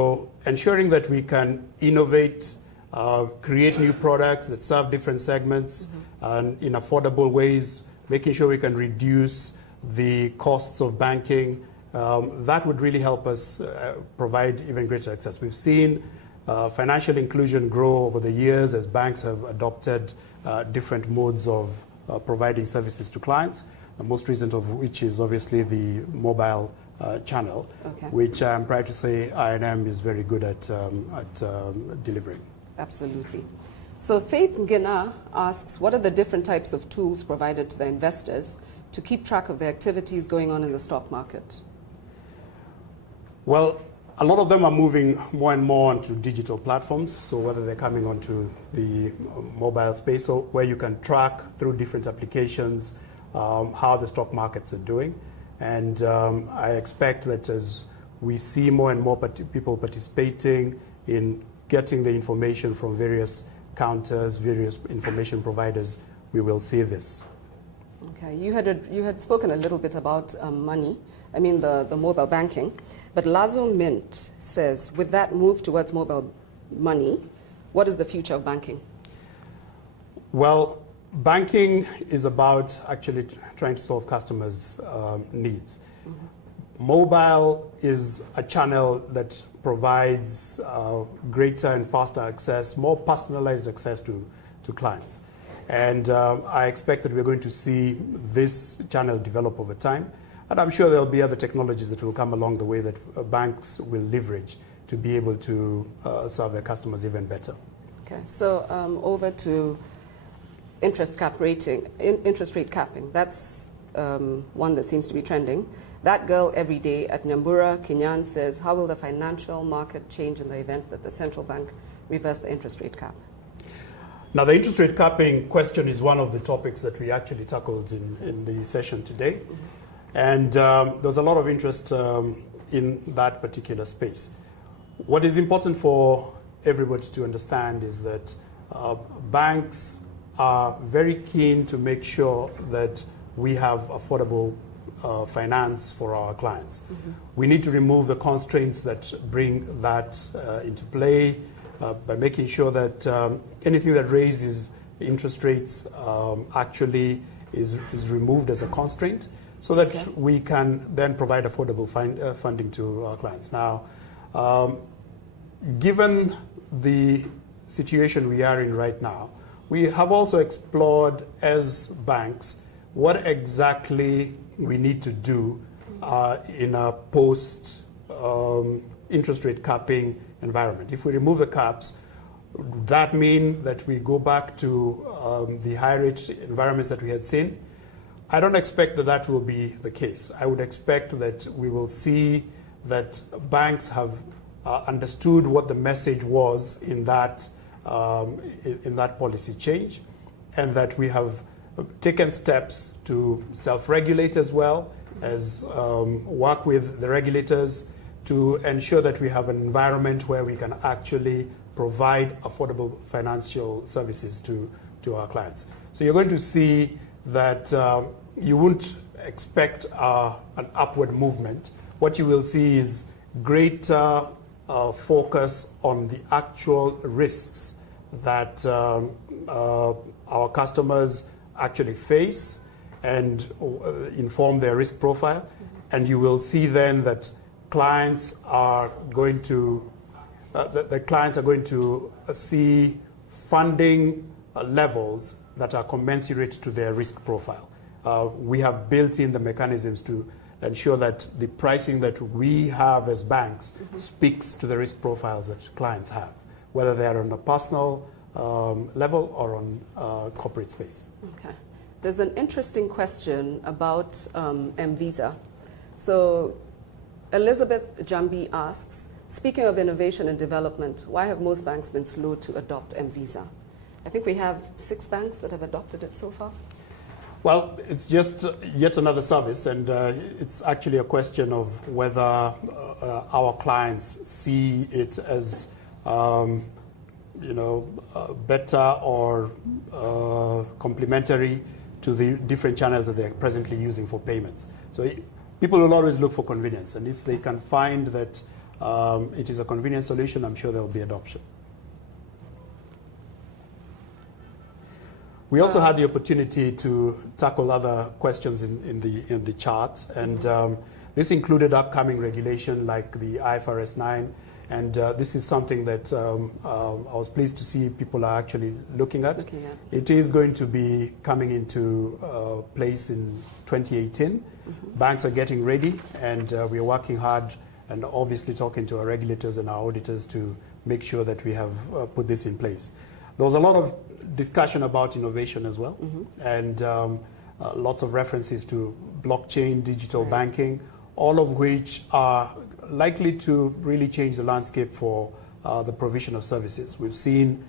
So ensuring that we can innovate, create new products that serve different segments and in affordable ways, making sure we can reduce the costs of banking, that would really help us provide even greater access. We've seen financial inclusion grow over the years as banks have adopted different modes of providing services to clients, the most recent of which is obviously the mobile channel, which I'm proud to say I&M is very good at delivering. Absolutely. So Faith Ngina asks, what are the different types of tools provided to the investors to keep track of the activities going on in the stock market? Well, a lot of them are moving more and more onto digital platforms. So whether they're coming onto the mobile space, or where you can track through different applications how the stock markets are doing. And I expect that as we see more and more people participating in getting the information from various counters, various information providers, we will see this. Okay, you had spoken a little bit about money, the mobile banking, but Lazo Mint says, with that move towards mobile money, what is the future of banking? Well, banking is about actually trying to solve customers' needs. Mobile is a channel that provides greater and faster access, more personalized access to clients. And I expect that we're going to see this channel develop over time. And I'm sure there'll be other technologies that will come along the way that banks will leverage to be able to serve their customers even better. Okay, so over to interest rate capping. That's one that seems to be trending. That girl every day at Nyambura, Kenyan, says, how will the financial market change in the event that the central bank reverse the interest rate cap? Now, the interest rate capping question is one of the topics that we actually tackled in the session today. And there's a lot of interest in that particular space. What is important for everybody to understand is that banks are very keen to make sure that we have affordable finance for our clients. We need to remove the constraints that bring that into play by making sure that anything that raises interest rates actually is removed as a constraint, so that we can then provide affordable funding to our clients. Now, given the situation we are in right now, we have also explored as banks what exactly we need to do in a post interest rate capping environment. If we remove the caps, that means that we go back to the high rate environments that we had seen. I don't expect that that will be the case. I would expect that we will see that banks have understood what the message was in that policy change, and that we have taken steps to self-regulate as well as work with the regulators to ensure that we have an environment where we can actually provide affordable financial services to our clients. So you're going to see that you won't expect an upward movement. What you will see is greater focus on the actual risks that our customers actually face and inform their risk profile. And you will see then that clients are going to see funding levels that are commensurate to their risk profile. We have built in the mechanisms to ensure that the pricing that we have as banks speaks to the risk profiles that clients have, whether they are on a personal level or on corporate space. Okay. There's an interesting question about M-Visa. So Elizabeth Jambi asks, speaking of innovation and development, why have most banks been slow to adopt M-Visa? I think we have 6 banks that have adopted it so far. Well, it's just yet another service, and it's actually a question of whether our clients see it as better or complementary to the different channels that they're presently using for payments. So people will always look for convenience, and if they can find that it is a convenient solution, I'm sure there will be adoption. We also had the opportunity to tackle other questions in the chart, and this included upcoming regulation like the IFRS 9, and this is something that I was pleased to see people are actually looking at. It is going to be coming into place in 2018. Banks are getting ready, and we are working hard and obviously talking to our regulators and our auditors to make sure that we have put this in place. There was a lot of discussion about innovation as well, and lots of references to blockchain, digital banking, all of which are likely to really change the landscape for the provision of services. We've seen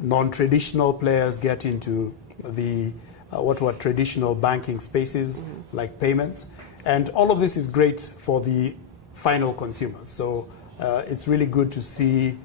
non-traditional players get into the what were traditional banking spaces like payments, and all of this is great for the final consumer. So it's really good to see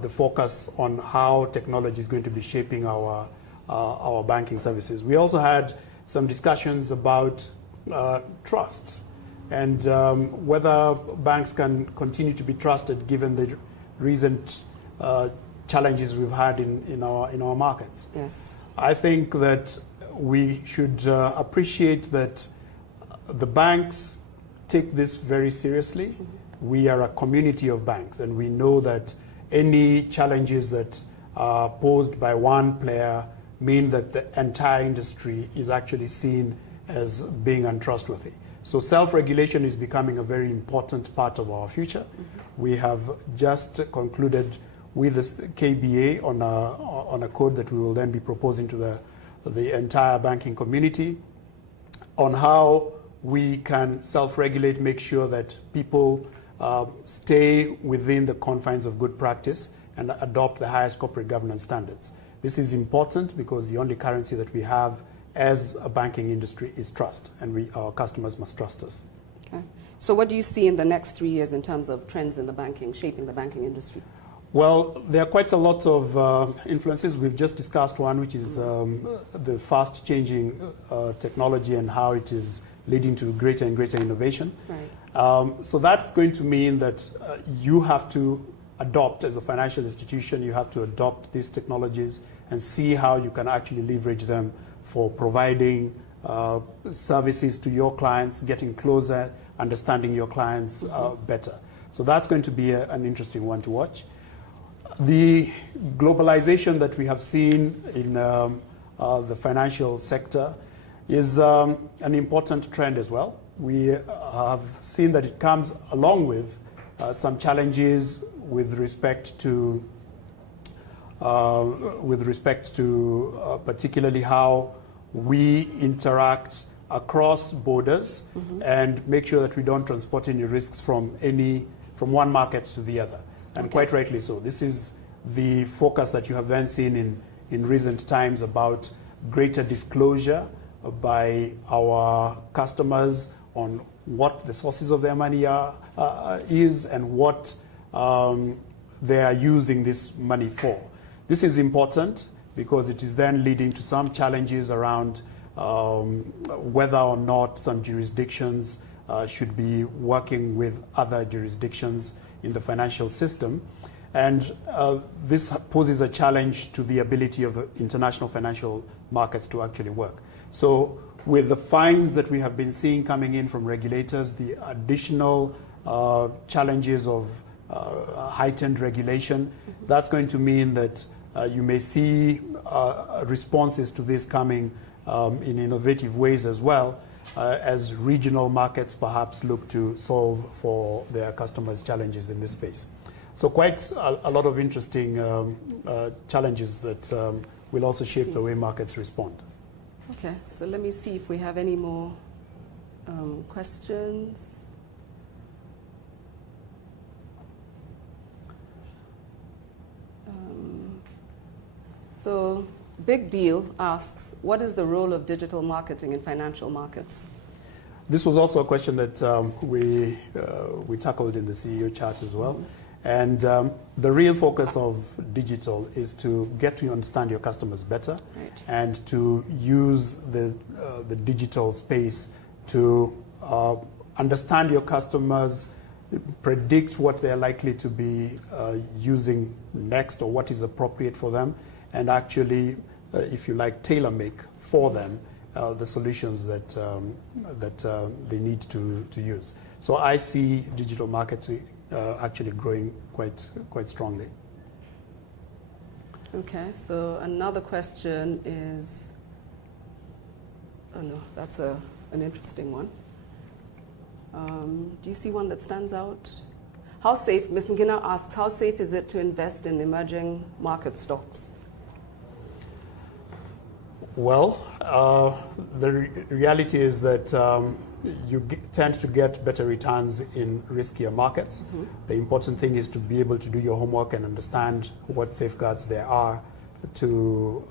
the focus on how technology is going to be shaping our banking services. We also had some discussions about trust and whether banks can continue to be trusted given the recent challenges we've had in our markets. Yes. I think that we should appreciate that the banks take this very seriously. We are a community of banks, and we know that any challenges that are posed by one player mean that the entire industry is actually seen as being untrustworthy. So self-regulation is becoming a very important part of our future. We have just concluded with the KBA on a code that we will then be proposing to the entire banking community on how we can self-regulate, make sure that people stay within the confines of good practice and adopt the highest corporate governance standards. This is important because the only currency that we have as a banking industry is trust, and our customers must trust us. Okay. So what do you see in the next 3 years in terms of trends in the banking, shaping the banking industry? Well, there are quite a lot of influences. We've just discussed one, which is the fast-changing technology and how it is leading to greater and greater innovation. Right. So that's going to mean that you have to adopt, as a financial institution, you have to adopt these technologies and see how you can actually leverage them for providing services to your clients, getting closer, understanding your clients better. So that's going to be an interesting one to watch. The globalization that we have seen in the financial sector is an important trend as well. We have seen that it comes along with some challenges with respect to particularly how we interact across borders and make sure that we don't transport any risks from one market to the other. And quite rightly so. This is the focus that you have then seen in recent times about greater disclosure by our customers on what the sources of their money is and what they are using this money for. This is important because it is then leading to some challenges around whether or not some jurisdictions should be working with other jurisdictions in the financial system. And this poses a challenge to the ability of the international financial markets to actually work. So with the fines that we have been seeing coming in from regulators, the additional challenges of heightened regulation, that's going to mean that you may see responses to this coming in innovative ways as well, as regional markets perhaps look to solve for their customers' challenges in this space. So quite a lot of interesting challenges that will also shape the way markets respond. Okay, so let me see if we have any more questions. So Big Deal asks, what is the role of digital marketing in financial markets? This was also a question that we tackled in the CEO chat as well. And the real focus of digital is to get to understand your customers better, and to use the digital space to understand your customers, predict what they're likely to be using next or what is appropriate for them, and actually, if you like, tailor-make for them the solutions that they need to use. So I see digital marketing actually growing quite strongly. Okay, so another question is, oh no, that's an interesting one. Do you see one that stands out? How safe, Ms. Ngina asks, how safe is it to invest in emerging market stocks? Well, the reality is that you tend to get better returns in riskier markets. Mm-hmm. The important thing is to be able to do your homework and understand what safeguards there are to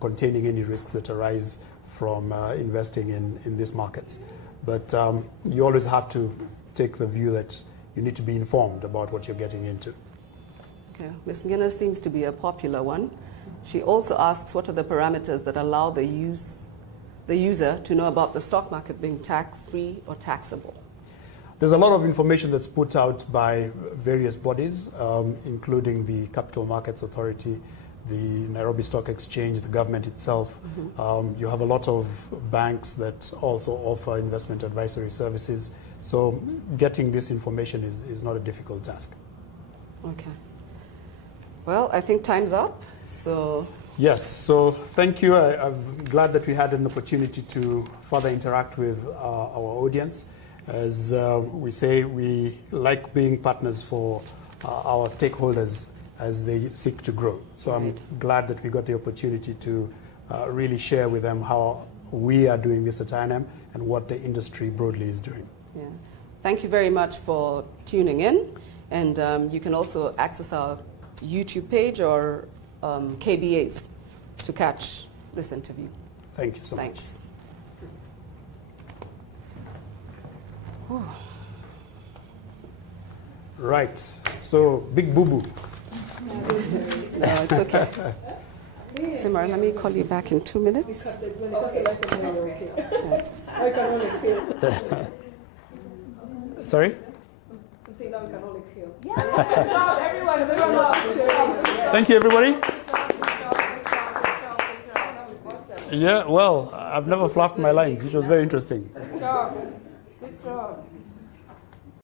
containing any risks that arise from investing in these markets. But you always have to take the view that you need to be informed about what you're getting into. Okay, Ms. Ngina seems to be a popular one. She also asks, what are the parameters that allow the user to know about the stock market being tax-free or taxable? There's a lot of information that's put out by various bodies, including the Capital Markets Authority, the Nairobi Stock Exchange, the government itself. Mm-hmm. You have a lot of banks that also offer investment advisory services. So getting this information is not a difficult task. Okay. Well, I think time's up. So yes, so thank you. I'm glad that we had an opportunity to further interact with our audience. As we say, we like being partners for our stakeholders as they seek to grow. So I'm glad that we got the opportunity to really share with them how we are doing this at INM and what the industry broadly is doing. Yeah. Thank you very much for tuning in. And you can also access our YouTube page or KBA's to catch this interview. Thank you so much. Thanks. Right, so big boo-boo. No, it's okay. Simar, let me call you back in 2 minutes. Sorry? Thank you, everybody. Yeah, well, I've never fluffed my lines, which was very interesting. Good job. Good job.